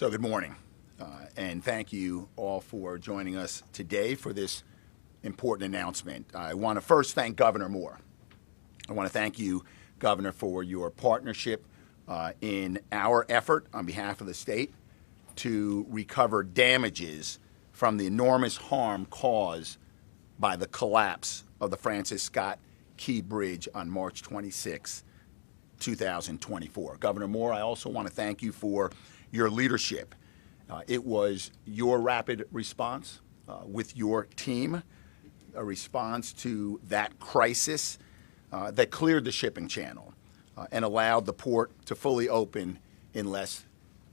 So good morning, and thank you all for joining us today for this important announcement. I want to first thank Governor Moore. I want to thank you, Governor, for your partnership in our effort on behalf of the state to recover damages from the enormous harm caused by the collapse of the Francis Scott Key Bridge on March 26, 2024. Governor Moore, I also want to thank you for your leadership. It was your rapid response with your team, a response to that crisis that cleared the shipping channel and allowed the port to fully open in less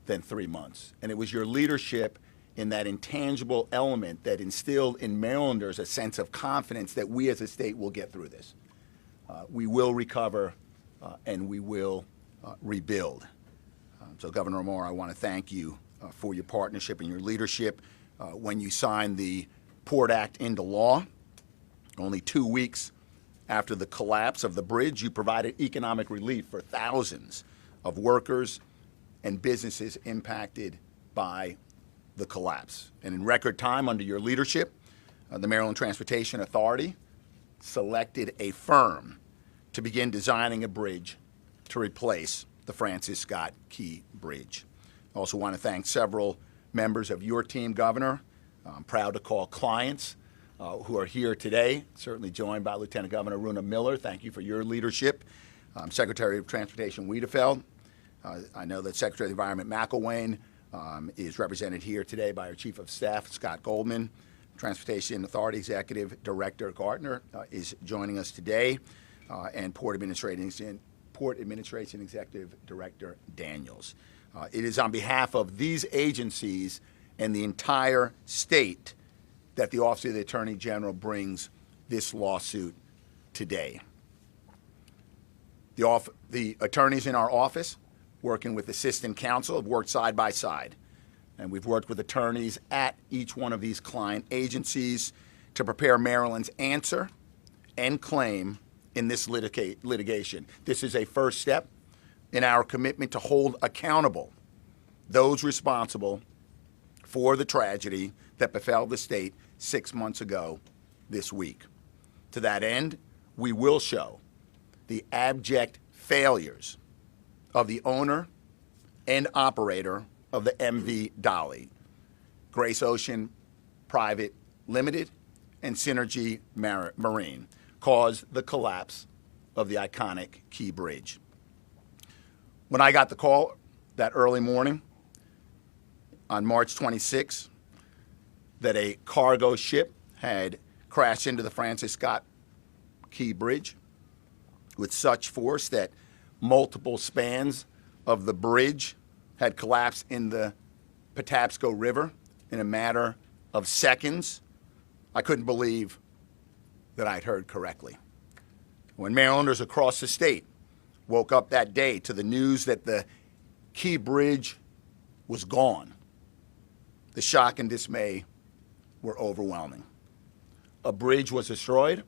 than 3 months. And it was your leadership in that intangible element that instilled in Marylanders a sense of confidence that we as a state will get through this. We will recover and we will rebuild. So Governor Moore, I want to thank you for your partnership and your leadership. When you signed the Port Act into law, only 2 weeks after the collapse of the bridge, you provided economic relief for thousands of workers and businesses impacted by the collapse. And in record time, under your leadership, the Maryland Transportation Authority selected a firm to begin designing a bridge to replace the Francis Scott Key Bridge. I also want to thank several members of your team, Governor. I'm proud to call clients who are here today, certainly joined by Lieutenant Governor Runa Miller. Thank you for your leadership. Secretary of Transportation Wiedefeld. I know that Secretary of the Environment McElwain is represented here today by our Chief of Staff, Scott Goldman. Transportation Authority Executive Director Gardner is joining us today, and Port Administration Executive Director Daniels. It is on behalf of these agencies and the entire state that the Office of the Attorney General brings this lawsuit today. The attorneys in our office, working with assistant counsel, have worked side by side. And we've worked with attorneys at each one of these client agencies to prepare Maryland's answer and claim in this litigation. This is a first step in our commitment to hold accountable those responsible for the tragedy that befell the state 6 months ago this week. To that end, we will show the abject failures of the owner and operator of the MV Dali, Grace Ocean Private Limited, and Synergy Marine, caused the collapse of the iconic Key Bridge. When I got the call that early morning on March 26 that a cargo ship had crashed into the Francis Scott Key Bridge with such force that multiple spans of the bridge had collapsed in the Patapsco River in a matter of seconds, I couldn't believe that I'd heard correctly. When Marylanders across the state woke up that day to the news that the Key Bridge was gone, the shock and dismay were overwhelming. A bridge was destroyed,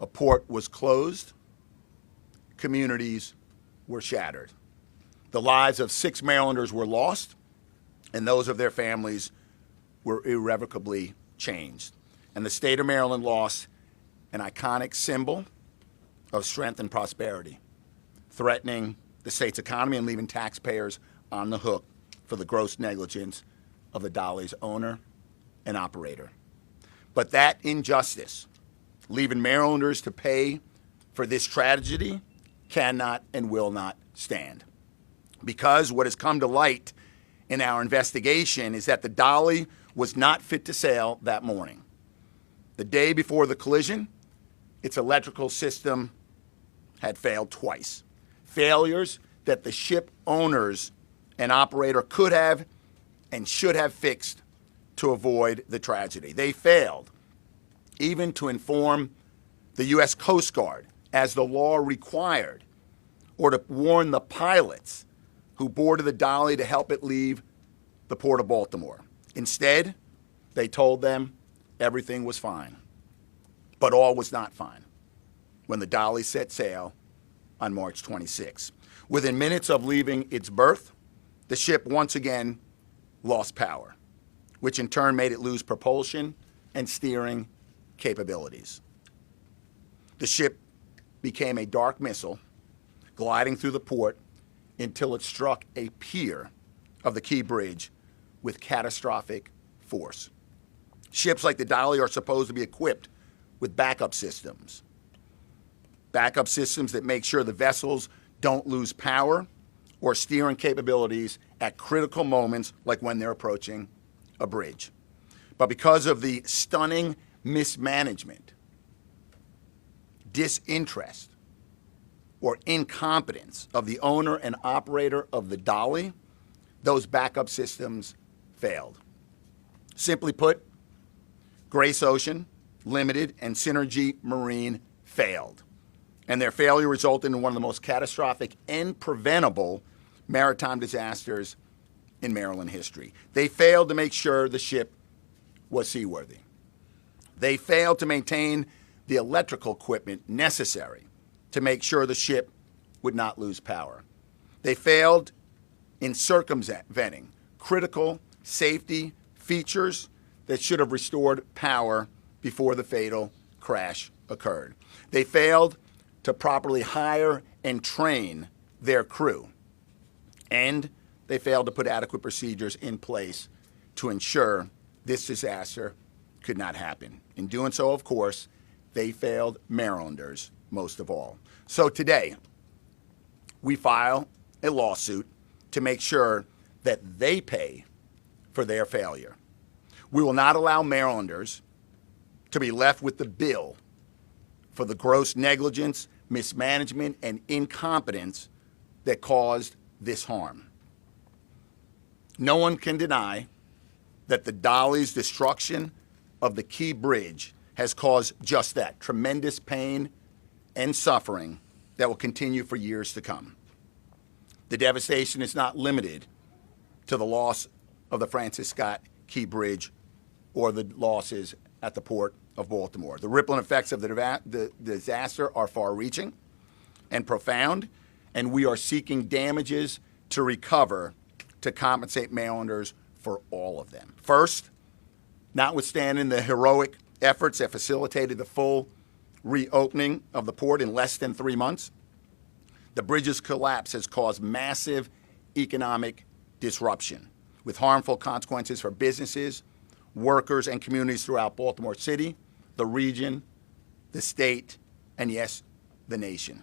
a port was closed, communities were shattered. The lives of 6 Marylanders were lost, and those of their families were irrevocably changed. And the state of Maryland lost an iconic symbol of strength and prosperity, threatening the state's economy and leaving taxpayers on the hook for the gross negligence of the Dali's owner and operator. But that injustice, leaving Marylanders to pay for this tragedy, cannot and will not stand. Because what has come to light in our investigation is that the Dali was not fit to sail that morning. The day before the collision, its electrical system had failed twice. Failures that the ship owners and operator could have and should have fixed to avoid the tragedy. They failed even to inform the U.S. Coast Guard, as the law required, or to warn the pilots who boarded the Dali to help it leave the Port of Baltimore. Instead, they told them everything was fine. But all was not fine when the Dali set sail on March 26. Within minutes of leaving its berth, the ship once again lost power, which in turn made it lose propulsion and steering capabilities. The ship became a dark missile gliding through the port until it struck a pier of the Key Bridge with catastrophic force. Ships like the Dali are supposed to be equipped with backup systems that make sure the vessels don't lose power or steering capabilities at critical moments like when they're approaching a bridge. But because of the stunning mismanagement, disinterest, or incompetence of the owner and operator of the Dali, those backup systems failed. Simply put, Grace Ocean Limited and Synergy Marine failed, and their failure resulted in one of the most catastrophic and preventable maritime disasters in Maryland history. They failed to make sure the ship was seaworthy. They failed to maintain the electrical equipment necessary to make sure the ship would not lose power. They failed in circumventing critical safety features that should have restored power before the fatal crash occurred. They failed to properly hire and train their crew. And they failed to put adequate procedures in place to ensure this disaster could not happen. In doing so, of course, they failed Marylanders most of all. So today, we file a lawsuit to make sure that they pay for their failure. We will not allow Marylanders to be left with the bill for the gross negligence, mismanagement, and incompetence that caused this harm. No one can deny that the Dali's destruction of the Key Bridge has caused just that, tremendous pain and suffering that will continue for years to come. The devastation is not limited to the loss of the Francis Scott Key Bridge or the losses at the Port of Baltimore. The rippling effects of the disaster are far-reaching and profound, and we are seeking damages to recover to compensate Marylanders for all of them. First, notwithstanding the heroic efforts that facilitated the full reopening of the port in less than 3 months, the bridge's collapse has caused massive economic disruption with harmful consequences for businesses, workers, and communities throughout Baltimore City, the region, the state, and yes, the nation.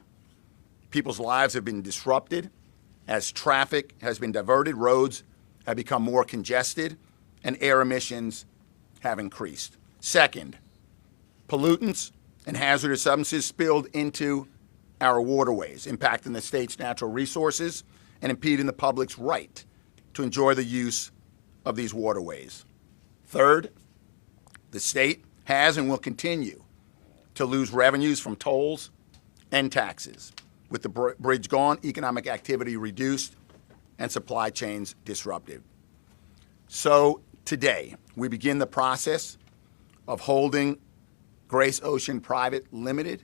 People's lives have been disrupted as traffic has been diverted, roads have become more congested, and air emissions have increased. Second, pollutants and hazardous substances spilled into our waterways, impacting the state's natural resources and impeding the public's right to enjoy the use of these waterways. Third, the state has and will continue to lose revenues from tolls and taxes. With the bridge gone, economic activity reduced and supply chains disrupted. So today, we begin the process of holding Grace Ocean Private Limited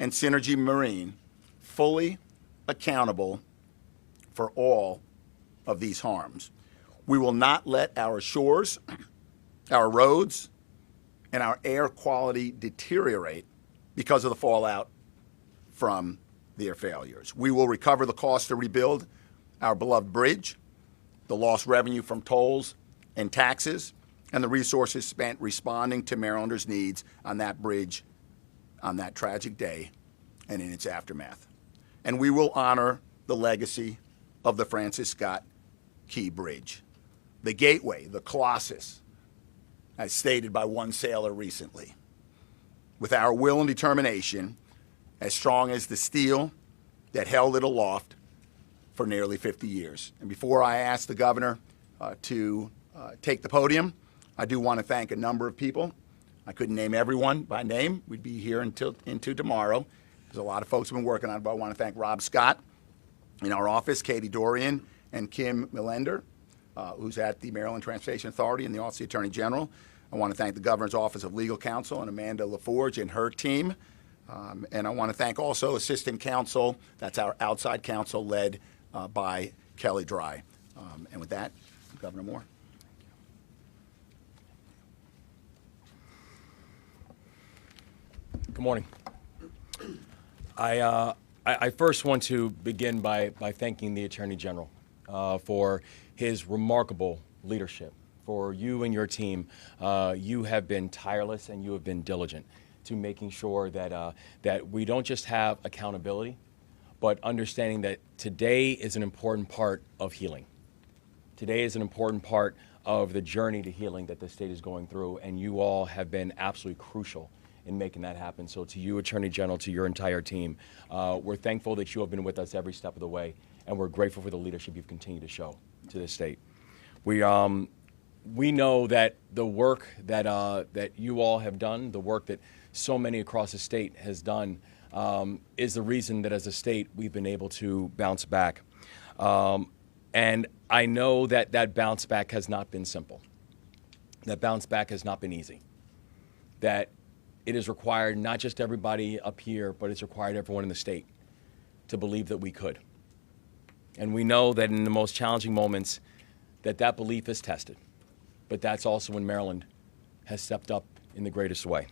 and Synergy Marine fully accountable for all of these harms. We will not let our shores, our roads, and our air quality deteriorate because of the fallout from their failures. We will recover the cost to rebuild our beloved bridge, the lost revenue from tolls and taxes, and the resources spent responding to Marylanders' needs on that bridge on that tragic day and in its aftermath. And we will honor the legacy of the Francis Scott Key Bridge, the gateway, the colossus, as stated by one sailor recently. With our will and determination, as strong as the steel that held it aloft for nearly 50 years. And before I ask the governor to take the podium, I do want to thank a number of people. I couldn't name everyone by name. We'd be here into tomorrow. There's a lot of folks who have been working on it, but I want to thank Rob Scott in our office, Katie Dorian, and Kim Millender, who's at the Maryland Transportation Authority and the Office of the Attorney General. I want to thank the Governor's Office of Legal Counsel and Amanda LaForge and her team. And I want to thank also Assistant Counsel, that's our outside counsel led by Kelly Dry. And with that, Governor Moore. Good morning. I first want to begin by thanking the Attorney General for his remarkable leadership. For you and your team, you have been tireless and you have been diligent to making sure that we don't just have accountability, but understanding that today is an important part of healing. Today is an important part of the journey to healing that the state is going through, and you all have been absolutely crucial in making that happen. So to you, Attorney General, to your entire team, we're thankful that you have been with us every step of the way, and we're grateful for the leadership you've continued to show to this state. We know that the work that you all have done, the work that so many across the state has done, is the reason that as a state we've been able to bounce back. And I know that that bounce back has not been simple. That bounce back has not been easy. That it has required not just everybody up here, but it's required everyone in the state to believe that we could. And we know that in the most challenging moments that belief is tested. But that's also when Maryland has stepped up in the greatest way.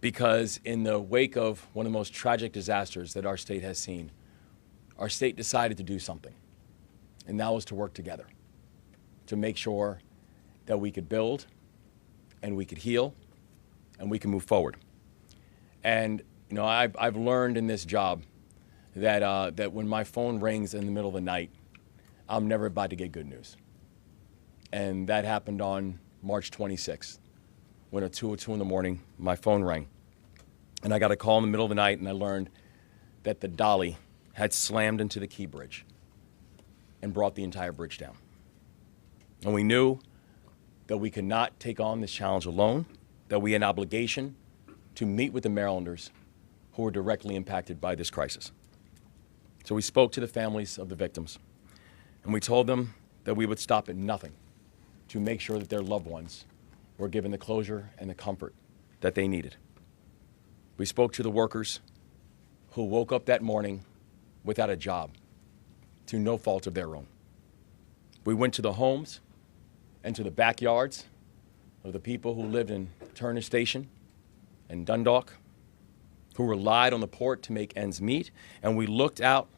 Because in the wake of one of the most tragic disasters that our state has seen, our state decided to do something. And that was to work together to make sure that we could build and we could heal and we can move forward. And you know, I've learned in this job that when my phone rings in the middle of the night, I'm never about to get good news. And that happened on March 26th, when at 2:02 in the morning, my phone rang. And I got a call in the middle of the night, and I learned that the Dali had slammed into the Key Bridge and brought the entire bridge down. And we knew that we could not take on this challenge alone, that we had an obligation to meet with the Marylanders who were directly impacted by this crisis. So we spoke to the families of the victims, and we told them that we would stop at nothing to make sure that their loved ones were given the closure and the comfort that they needed. We spoke to the workers who woke up that morning without a job, to no fault of their own. We went to the homes and to the backyards of the people who lived in Turner Station and Dundalk, who relied on the port to make ends meet, and we looked out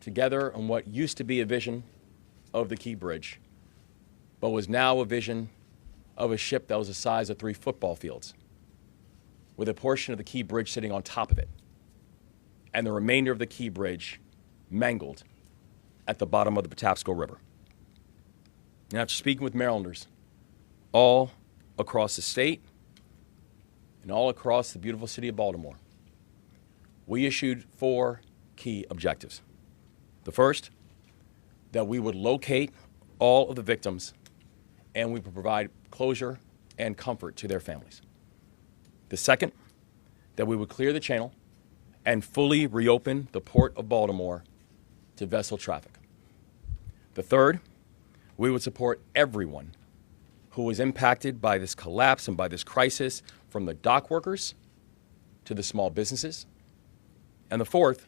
together on what used to be a vision of the Key Bridge, but was now a vision of a ship that was the size of 3 football fields, with a portion of the Key Bridge sitting on top of it, and the remainder of the Key Bridge mangled at the bottom of the Patapsco River. And after speaking with Marylanders all across the state and all across the beautiful city of Baltimore, we issued 4 key objectives. The first, that we would locate all of the victims and we would provide closure and comfort to their families. The second, that we would clear the channel and fully reopen the Port of Baltimore to vessel traffic. The third, we would support everyone who was impacted by this collapse and by this crisis, from the dock workers to the small businesses. And the fourth,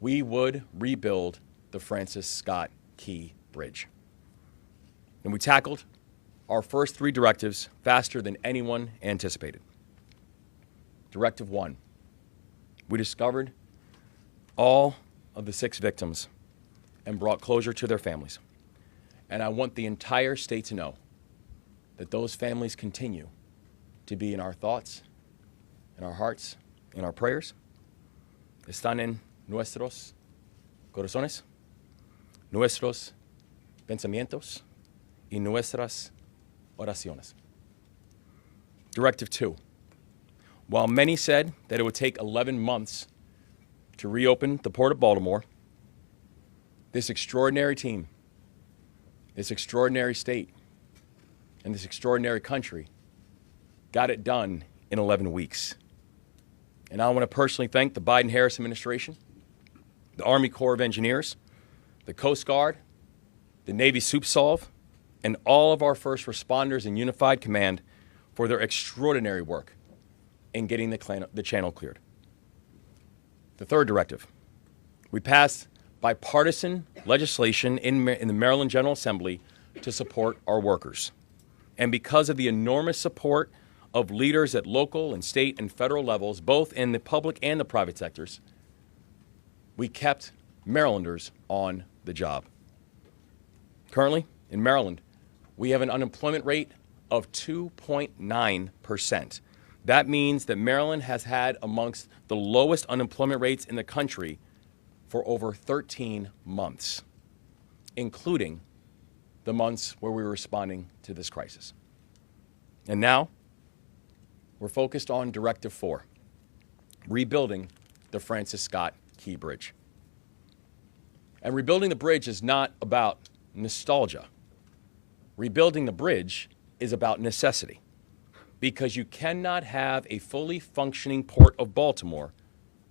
we would rebuild the Francis Scott Key Bridge. And we tackled our first 3 directives faster than anyone anticipated. Directive 1, we discovered all of the 6 victims and brought closure to their families. And I want the entire state to know that those families continue to be in our thoughts, in our hearts, in our prayers. Están en nuestros corazones, nuestros pensamientos, y nuestras oraciones. Directive 2. While many said that it would take 11 months to reopen the Port of Baltimore, this extraordinary team, this extraordinary state, and this extraordinary country got it done in 11 weeks. And I want to personally thank the Biden-Harris administration, the Army Corps of Engineers, the Coast Guard, the Navy Soup Solve, and all of our first responders in Unified Command for their extraordinary work in getting the channel cleared. The third directive, we passed bipartisan legislation in the Maryland General Assembly to support our workers. And because of the enormous support of leaders at local and state and federal levels, both in the public and the private sectors, we kept Marylanders on the job. Currently, in Maryland, we have an unemployment rate of 2.9%. That means that Maryland has had amongst the lowest unemployment rates in the country for over 13 months, including the months where we were responding to this crisis. And now, we're focused on Directive 4, rebuilding the Francis Scott Key Bridge. And rebuilding the bridge is not about nostalgia. Rebuilding the bridge is about necessity, because you cannot have a fully functioning port of Baltimore,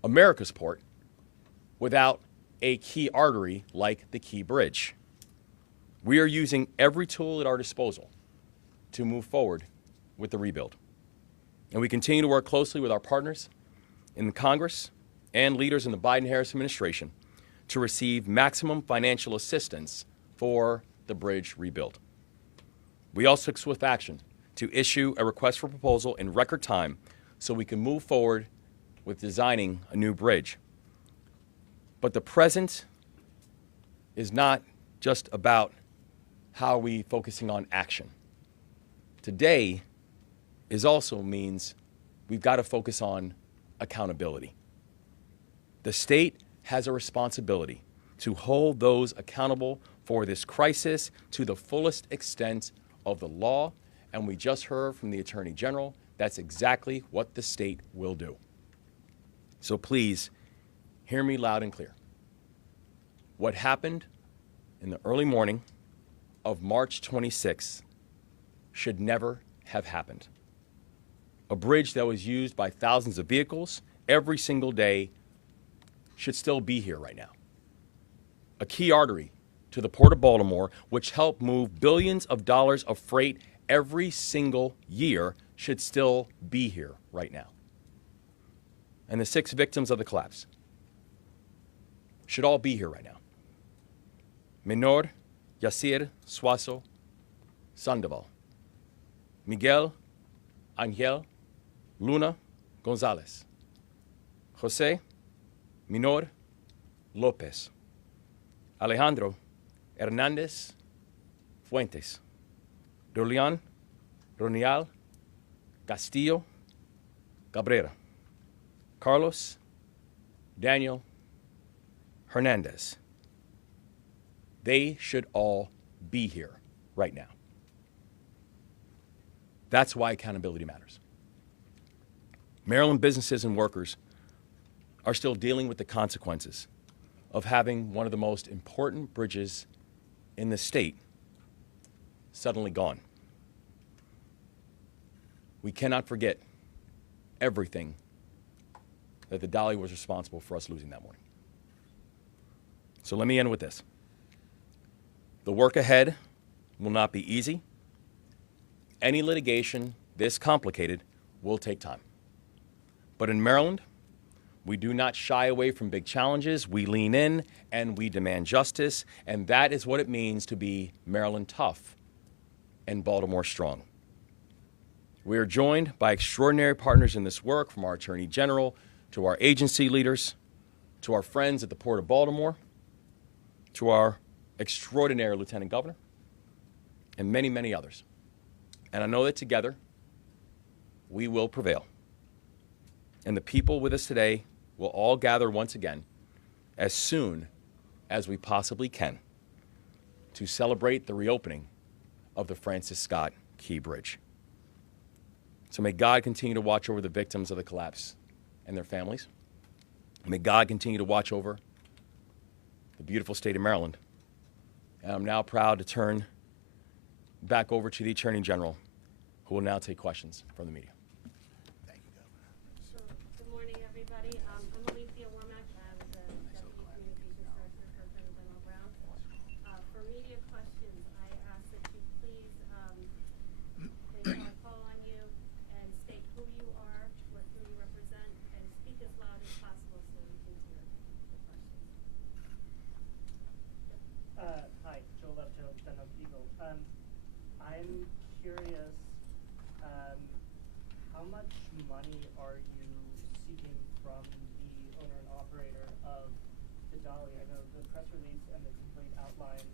America's port, without a key artery like the Key Bridge. We are using every tool at our disposal to move forward with the rebuild. And we continue to work closely with our partners in the Congress and leaders in the Biden-Harris administration to receive maximum financial assistance for the bridge rebuild. We also took swift action to issue a request for proposal in record time so we can move forward with designing a new bridge. But the present is not just about how are we focusing on action. Today is also means we've got to focus on accountability. The state has a responsibility to hold those accountable for this crisis to the fullest extent of the law, and we just heard from the Attorney General that's exactly what the state will do. So please, hear me loud and clear. What happened in the early morning of March 26th should never have happened. A bridge that was used by thousands of vehicles every single day should still be here right now. A key artery to the Port of Baltimore, which helped move billions of dollars of freight every single year, should still be here right now. And the 6 victims of the collapse should all be here right now. Menor Yacir Suazo Sandoval, Miguel Angel Luna Gonzalez, Jose Minor Lopez, Alejandro Hernandez Fuentes, Dolian Ronial Castillo Cabrera, Carlos Daniel Hernandez. They should all be here right now. That's why accountability matters. Maryland businesses and workers are still dealing with the consequences of having one of the most important bridges in the state suddenly gone. We cannot forget everything that the Dali was responsible for us losing that morning. So let me end with this. The work ahead will not be easy. Any litigation this complicated will take time. But in Maryland, we do not shy away from big challenges. We lean in and we demand justice, and that is what it means to be Maryland tough and Baltimore strong. We are joined by extraordinary partners in this work, from our Attorney General to our agency leaders, to our friends at the Port of Baltimore, to our extraordinary Lieutenant Governor, and many, many others. And I know that together, we will prevail. And the people with us today will all gather once again as soon as we possibly can to celebrate the reopening of the Francis Scott Key Bridge. So may God continue to watch over the victims of the collapse and their families. May God continue to watch over the beautiful state of Maryland. And I'm now proud to turn back over to the Attorney General, who will now take questions from the media. Thank you, Governor. So, good morning, everybody. I'm Alicia Wormack. I'm the Deputy Communications Director for Attorney General Brown. For media questions, I ask that you please call on you and state who you are, who you represent, and speak as loud as possible so we can hear the questions. I'm curious, how much money are you seeking from the owner and operator of the Dali? I know the press release and the complaint outlines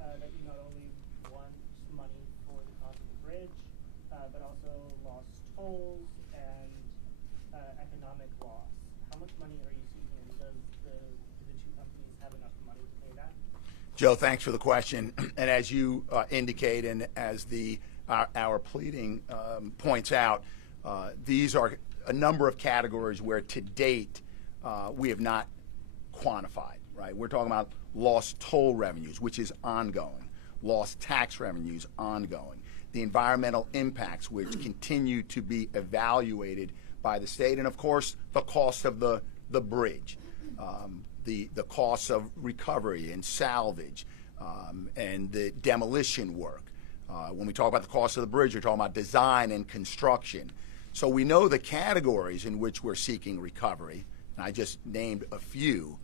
that you not only want money for the cost of the bridge, but also lost tolls and economic loss. How much money are you seeking, and do the two companies have enough money to pay that? Joe, thanks for the question. And as you indicate, and as our pleading points out, these are a number of categories where to date we have not quantified, right? We're talking about lost toll revenues, which is ongoing, lost tax revenues, ongoing, the environmental impacts, which continue to be evaluated by the state, and of course, the cost of the bridge, the costs of recovery and salvage, and the demolition work. When we talk about the cost of the bridge, you're talking about design and construction. So we know the categories in which we're seeking recovery, and I just named a few,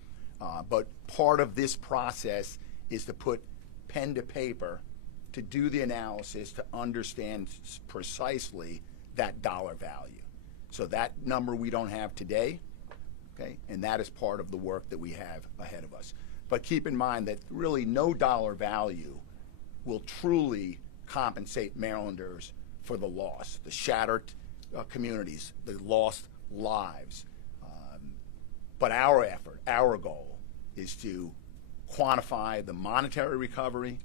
but part of this process is to put pen to paper to do the analysis to understand precisely that dollar value. So that number we don't have today, okay, and that is part of the work that we have ahead of us. But keep in mind that really no dollar value will truly compensate Marylanders for the loss, the shattered communities, the lost lives. But our effort, our goal, is to quantify the monetary recovery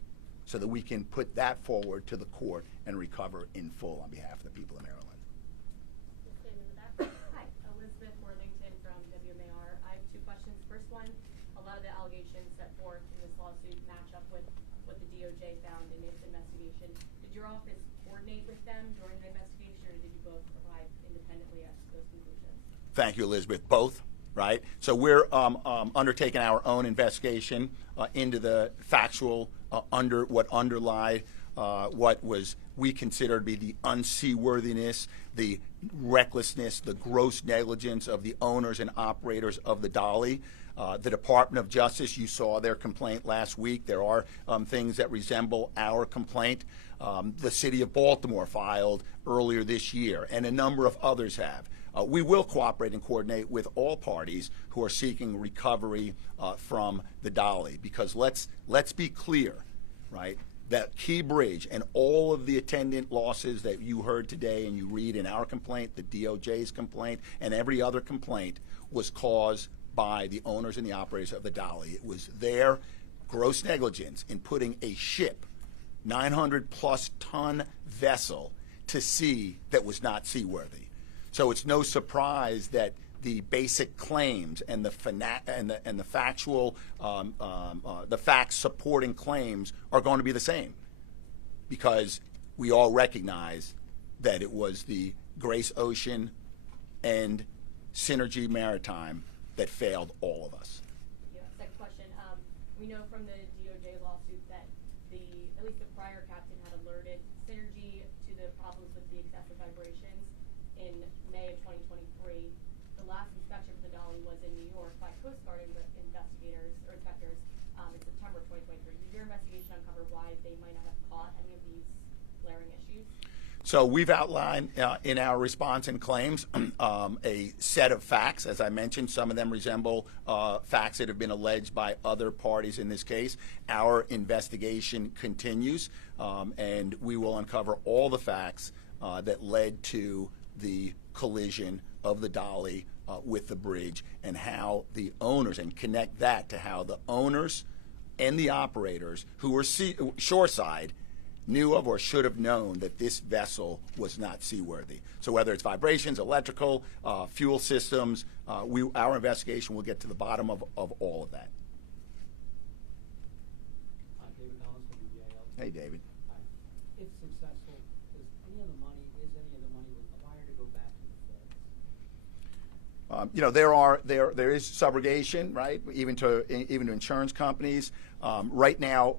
so that we can put that forward to the court and recover in full on behalf of the people of Maryland. Hi, Elizabeth Worthington from WMAR. I have two questions. First one, a lot of the allegations set forth in this lawsuit match up with what the DOJ found in its investigation. Did your office coordinate with them during the investigation, or did you both arrive independently at those conclusions? Thank you, Elizabeth. Both, right? So we're undertaking our own investigation into the factual what underlie what was we consider to be the unseaworthiness, the recklessness, the gross negligence of the owners and operators of the Dali. The Department of Justice, you saw their complaint last week. There are things that resemble our complaint. The City of Baltimore filed earlier this year, and a number of others have. We will cooperate and coordinate with all parties who are seeking recovery from the Dali, because let's be clear, right? That key bridge and all of the attendant losses that you heard today and you read in our complaint, the DOJ's complaint, and every other complaint was caused by the owners and the operators of the Dali. It was their gross negligence in putting a ship, 900-plus ton vessel, to sea that was not seaworthy. So it's no surprise that the basic claims and the factual, the facts supporting claims are going to be the same, because we all recognize that it was the Grace Ocean and Synergy Maritime that failed all of us. Yeah. Second question. We know from the DOJ lawsuit that at least the prior captain had alerted Synergy to the problems with the excessive vibrations in May of 2023. The last inspection for the Dali was in New York by Coast Guard investigators or inspectors in September of 2023. Did your investigation uncover why they might not have caught any of these glaring issues? So we've outlined in our response and claims a set of facts. As I mentioned, some of them resemble facts that have been alleged by other parties in this case. Our investigation continues, and we will uncover all the facts that led to the collision of the Dali with the bridge, and how the owners, and connect that to how the owners and the operators who were shoreside knew of or should have known that this vessel was not seaworthy. So whether it's vibrations, electrical, fuel systems, our investigation will get to the bottom of all of that. David Collins from WDCA-TV. Hey, David. If successful, is any of the money required to go back to the feds? There is subrogation, right? Even to insurance companies. Right now,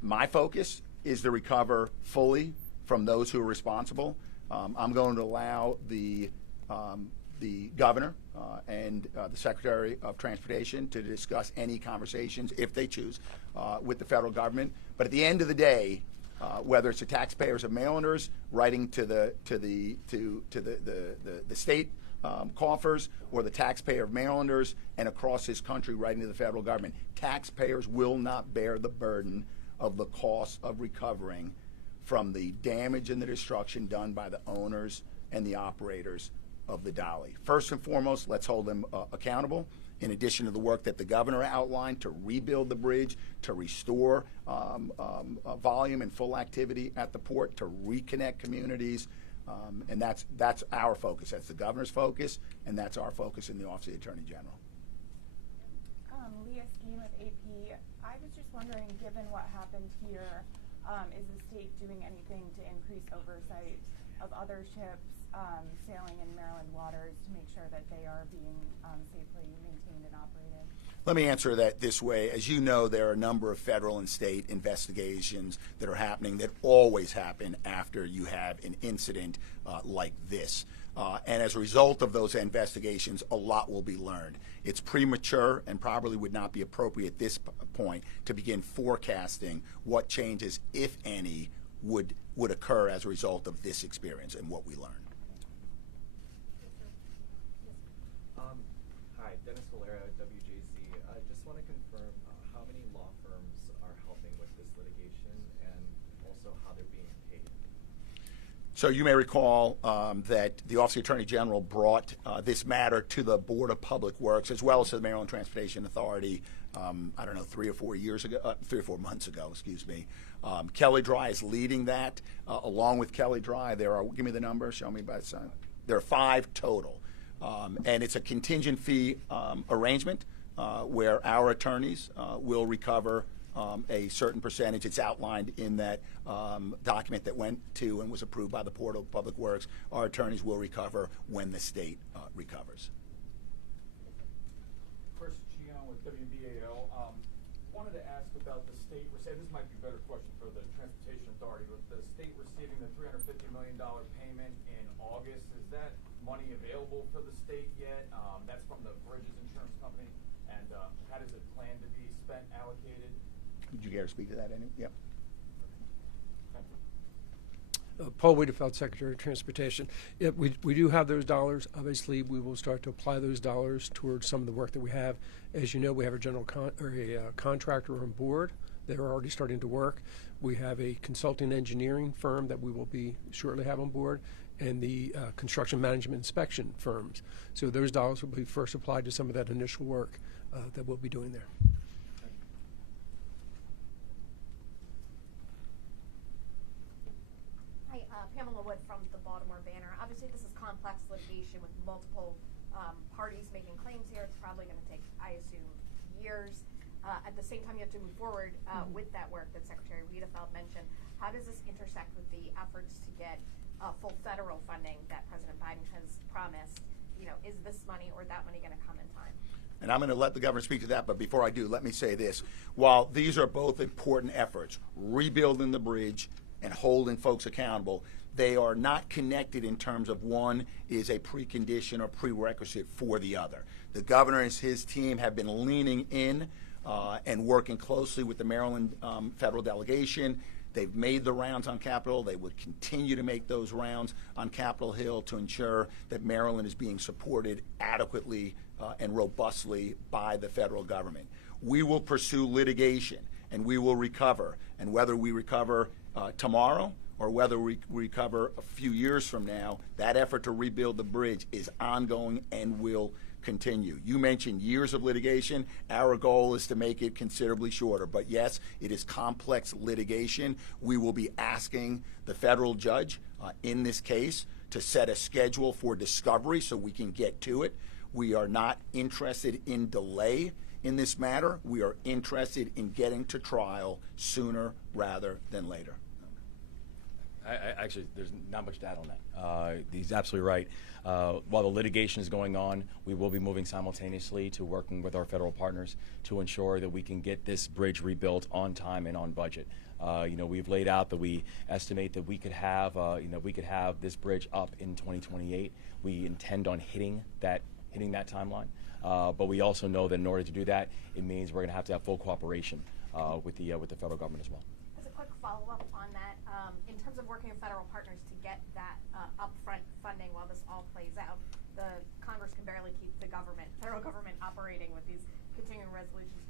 my focus is to recover fully from those who are responsible. I'm going to allow the governor and the Secretary of Transportation to discuss any conversations, if they choose, with the federal government. But at the end of the day, whether it's the taxpayers of Marylanders writing to the state coffers, or the taxpayer of Marylanders and across this country writing to the federal government. Taxpayers will not bear the burden of the cost of recovering from the damage and the destruction done by the owners and the operators of the Dali. First and foremost, let's hold them accountable. In addition to the work that the governor outlined to rebuild the bridge, to restore volume and full activity at the port, to reconnect communities, and that's our focus. That's the governor's focus, and that's our focus in the Office of the Attorney General. Leah Skeen with AP. I was just wondering, given what happened here, is the state doing anything to increase oversight of other ships sailing in Maryland waters to make sure that they are being safely maintained and operated? Let me answer that this way. As you know, there are a number of federal and state investigations that are happening that always happen after you have an incident like this. And as a result of those investigations, a lot will be learned. It's premature and probably would not be appropriate at this point to begin forecasting what changes, if any, would occur as a result of this experience and what we learned. Hi, Dennis Valera, WJZ. I just want to confirm how many law firms are helping with this litigation and also how they're being paid. So you may recall that the Office of the Attorney General brought this matter to the Board of Public Works as well as to the Maryland Transportation Authority, I don't know, 3 or 4 months ago, excuse me. Kelly Dry is leading that. Along with Kelly Dry, there are, give me the number, show me by the sign. There are 5 total. And it's a contingent fee arrangement where our attorneys will recover a certain percentage. It's outlined in that document that went to and was approved by the Board of Public Works. Our attorneys will recover when the state recovers. Chris Gian with WBAL. Wanted to ask about the state. This might be a better question for the Transportation Authority, but the state receiving the $350 million payment in August, is that money available for the state yet? That's from the Bridges Insurance Company. And how does it plan to be spent, allocated? Would you care to speak to that, Amy? Yep. Paul Wiedefeld, Secretary of Transportation. Yeah, we do have those dollars. Obviously, we will start to apply those dollars towards some of the work that we have. As you know, we have a contractor on board. They're already starting to work. We have a consulting engineering firm that we will be shortly have on board, and the construction management inspection firms. So those dollars will be first applied to some of that initial work that we'll be doing there. Pamela Wood from the Baltimore Banner. Obviously, this is complex litigation with multiple parties making claims here. It's probably going to take, I assume, years. At the same time, you have to move forward with that work that Secretary Wiedefeld mentioned. How does this intersect with the efforts to get full federal funding that President Biden has promised? You know, is this money or that money going to come in time? And I'm going to let the governor speak to that, but before I do, let me say this. While these are both important efforts, rebuilding the bridge and holding folks accountable, they are not connected in terms of one is a precondition or prerequisite for the other. The governor and his team have been leaning in and working closely with the Maryland federal delegation. They've made the rounds on Capitol. They would continue to make those rounds on Capitol Hill to ensure that Maryland is being supported adequately and robustly by the federal government. We will pursue litigation and we will recover. And whether we recover tomorrow or whether we recover a few years from now, that effort to rebuild the bridge is ongoing and will continue. You mentioned years of litigation. Our goal is to make it considerably shorter. But yes, it is complex litigation. We will be asking the federal judge in this case to set a schedule for discovery so we can get to it. We are not interested in delay in this matter. We are interested in getting to trial sooner rather than later. Actually, there's not much to add on that. He's absolutely right. While the litigation is going on, we will be moving simultaneously to working with our federal partners to ensure that we can get this bridge rebuilt on time and on budget. We've laid out that we estimate that we could have, this bridge up in 2028. We intend on hitting that timeline, but we also know that in order to do that, it means we're going to have full cooperation with the federal government as well. As a quick follow-up on that. In terms of working with federal partners to get that upfront funding while this all plays out, the Congress can barely keep the federal government operating with these continuing resolutions.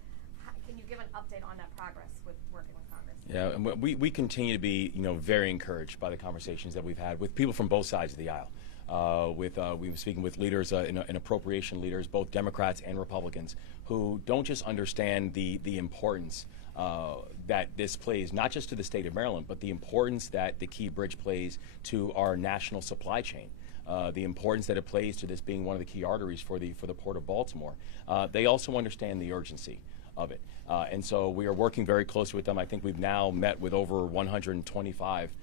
Can you give an update on that progress with working with Congress? Yeah, and we continue to be, very encouraged by the conversations that we've had with people from both sides of the aisle. We were speaking with leaders, and appropriation leaders, both Democrats and Republicans, who don't just understand the importance that this plays, not just to the state of Maryland, but the importance that the Key Bridge plays to our national supply chain. The importance that it plays to this being one of the key arteries for the Port of Baltimore. They also understand the urgency of it. And so we are working very closely with them. I think we've now met with over 125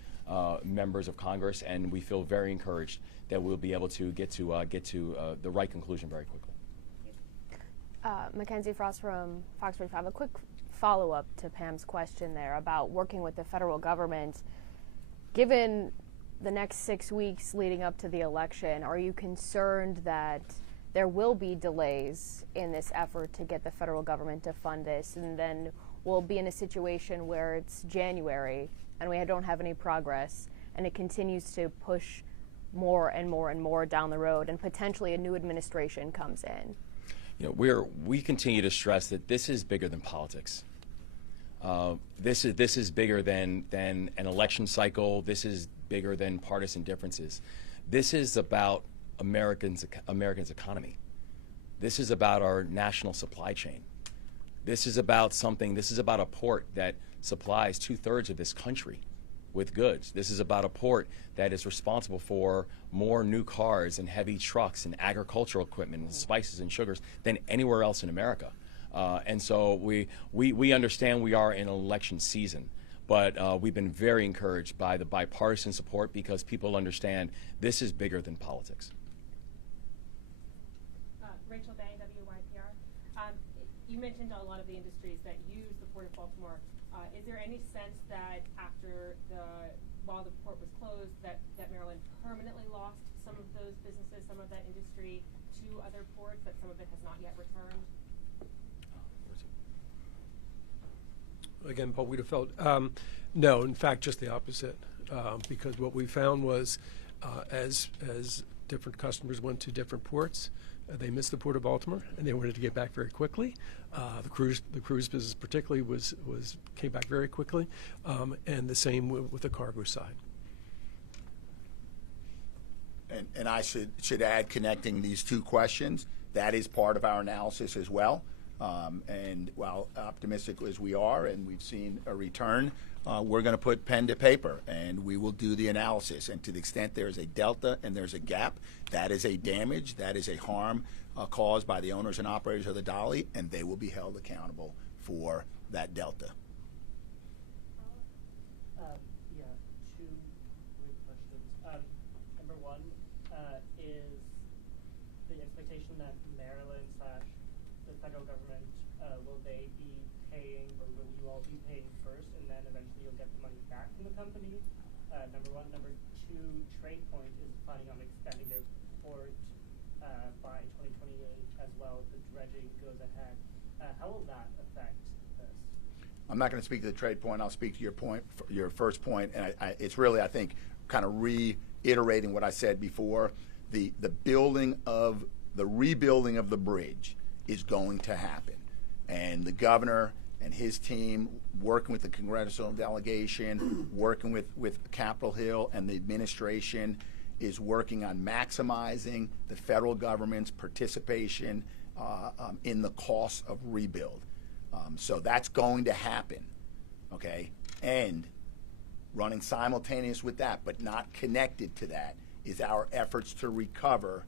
members of Congress, and we feel very encouraged that we'll be able to get to the right conclusion very quickly. Mackenzie Frost from Fox 45. A quick follow-up to Pam's question there about working with the federal government. Given the next 6 weeks leading up to the election, are you concerned that there will be delays in this effort to get the federal government to fund this, and then we'll be in a situation where it's January and we don't have any progress, and it continues to push more and more and more down the road, and potentially a new administration comes in? We continue to stress that this is bigger than politics. This is bigger than an election cycle. This is bigger than partisan differences. This is about Americans' economy. This is about our national supply chain. This is about a port that supplies 2/3 of this country with goods. This is about a port that is responsible for more new cars and heavy trucks and agricultural equipment and spices and sugars than anywhere else in America. And so we understand we are in an election season, but we've been very encouraged by the bipartisan support because people understand this is bigger than politics. Rachel Bay, WYPR. You mentioned a lot of the industries that use the Port of Baltimore. Is there any sense that while the port was closed, that Maryland permanently lost some of those businesses, some of that industry to other ports, that some of it has not yet returned? Again, Paul Wiedefeld. No, in fact, just the opposite. Because what we found was as different customers went to different ports, they missed the Port of Baltimore, and they wanted to get back very quickly. The cruise business particularly came back very quickly, and the same with the cargo side. And I should add, connecting these two questions, that is part of our analysis as well. And while optimistic as we are, and we've seen a return, we're going to put pen to paper, and we will do the analysis. And to the extent there is a delta and there's a gap, that is a damage, that is a harm caused by the owners and operators of the Dali, and they will be held accountable for that delta. Yeah, two quick questions. Number one is the expectation that Maryland / the federal government, will they be paying, or will you all be paying first, and then eventually you'll get the money back from the company? Number one. Number two, TradePoint is planning on expanding their port by 2028 as well. The dredging goes ahead. How will that affect this? I'm not going to speak to the TradePoint. I'll speak to your first point, and it's really, I think, kind of reiterating what I said before. The rebuilding of the bridge is going to happen, and the governor and his team, working with the congressional delegation, working with Capitol Hill and the administration, is working on maximizing the federal government's participation in the cost of rebuild. So that's going to happen, okay? And running simultaneous with that, but not connected to that, is our efforts to recover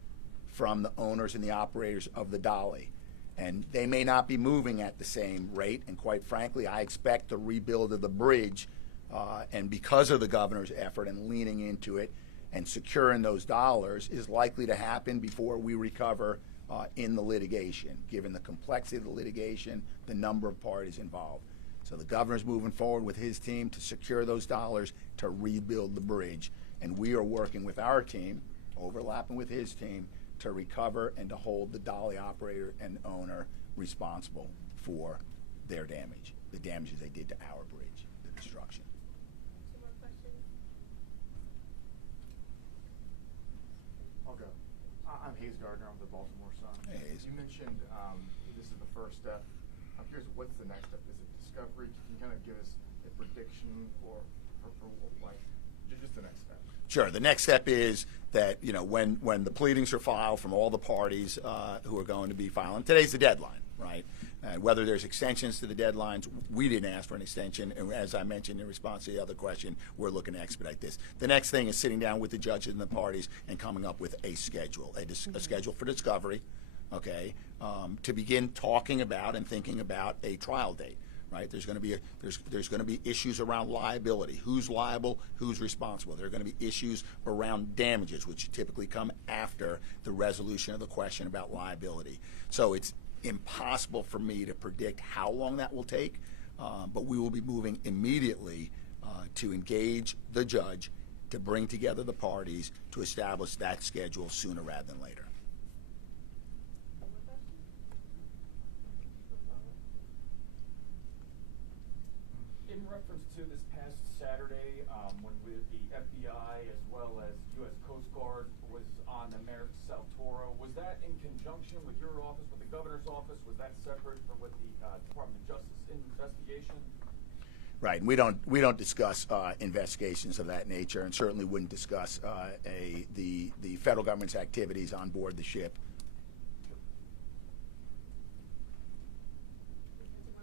from the owners and the operators of the Dali. And they may not be moving at the same rate, and quite frankly, I expect the rebuild of the bridge, and because of the governor's effort and leaning into it and securing those dollars, is likely to happen before we recover in the litigation, given the complexity of the litigation, the number of parties involved. So the governor's moving forward with his team to secure those dollars to rebuild the bridge, and we are working with our team, overlapping with his team, to recover and to hold the Dali operator and owner responsible for their damage, the damages they did to our bridge, the destruction. Hayes Gardner of the Baltimore Sun. Hayes. You mentioned this is the first step. I'm curious, what's the next step? Is it discovery? Can you kind of give us a prediction for like just the next step? Sure. The next step is that, you know, when the pleadings are filed from all the parties who are going to be filing, today's the deadline, right? And whether there's extensions to the deadlines, we didn't ask for an extension. And as I mentioned in response to the other question, we're looking to expedite this. The next thing is sitting down with the judges and the parties and coming up with a schedule, a schedule for discovery, okay, to begin talking about and thinking about a trial date. Right? There's going to be there's going to be issues around liability. Who's liable? Who's responsible? There are going to be issues around damages, which typically come after the resolution of the question about liability. So it's impossible for me to predict how long that will take, but we will be moving immediately to engage the judge to bring together the parties to establish that schedule sooner rather than later. In reference to this past Saturday, when the FBI as well as U.S. Coast Guard was on the Merrick South Toro, was that in conjunction with your office, with the governor's office? Was that separate from with the Department of Justice investigation? Right, and we don't discuss investigations of that nature, and certainly wouldn't discuss the federal government's activities on board the ship.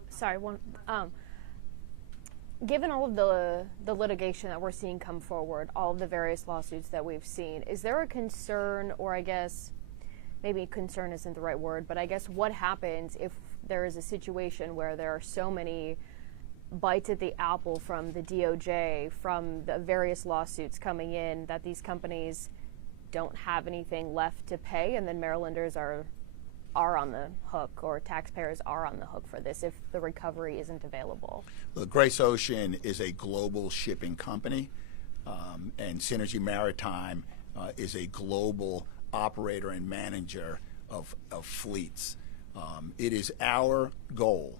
Sorry, given all of the litigation that we're seeing come forward, all of the various lawsuits that we've seen, is there a concern, or I guess maybe concern isn't the right word, but I guess what happens if there is a situation where there are so many bites at the apple from the DOJ, from the various lawsuits coming in, that these companies don't have anything left to pay, and then Marylanders are on the hook, or taxpayers are on the hook for this if the recovery isn't available? Look, Grace Ocean is a global shipping company, and Synergy Maritime is a global operator and manager of fleets. It is our goal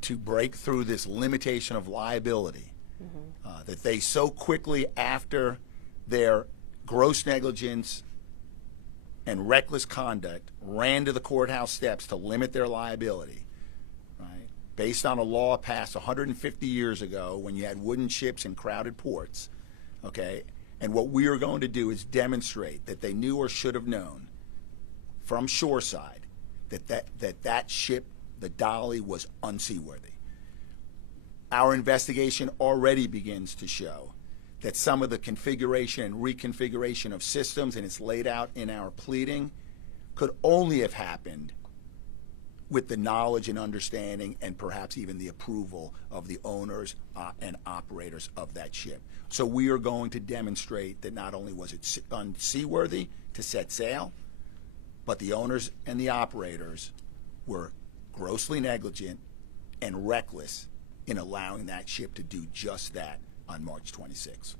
to break through this limitation of liability that they so quickly, after their gross negligence and reckless conduct, ran to the courthouse steps to limit their liability, right? Based on a law passed 150 years ago when you had wooden ships in crowded ports, okay? And what we are going to do is demonstrate that they knew or should have known from shoreside that ship, the Dali, was unseaworthy. Our investigation already begins to show that some of the configuration and reconfiguration of systems, and it's laid out in our pleading, could only have happened with the knowledge and understanding and perhaps even the approval of the owners and operators of that ship. So we are going to demonstrate that not only was it unseaworthy to set sail, but the owners and the operators were grossly negligent and reckless in allowing that ship to do just that on March 26th.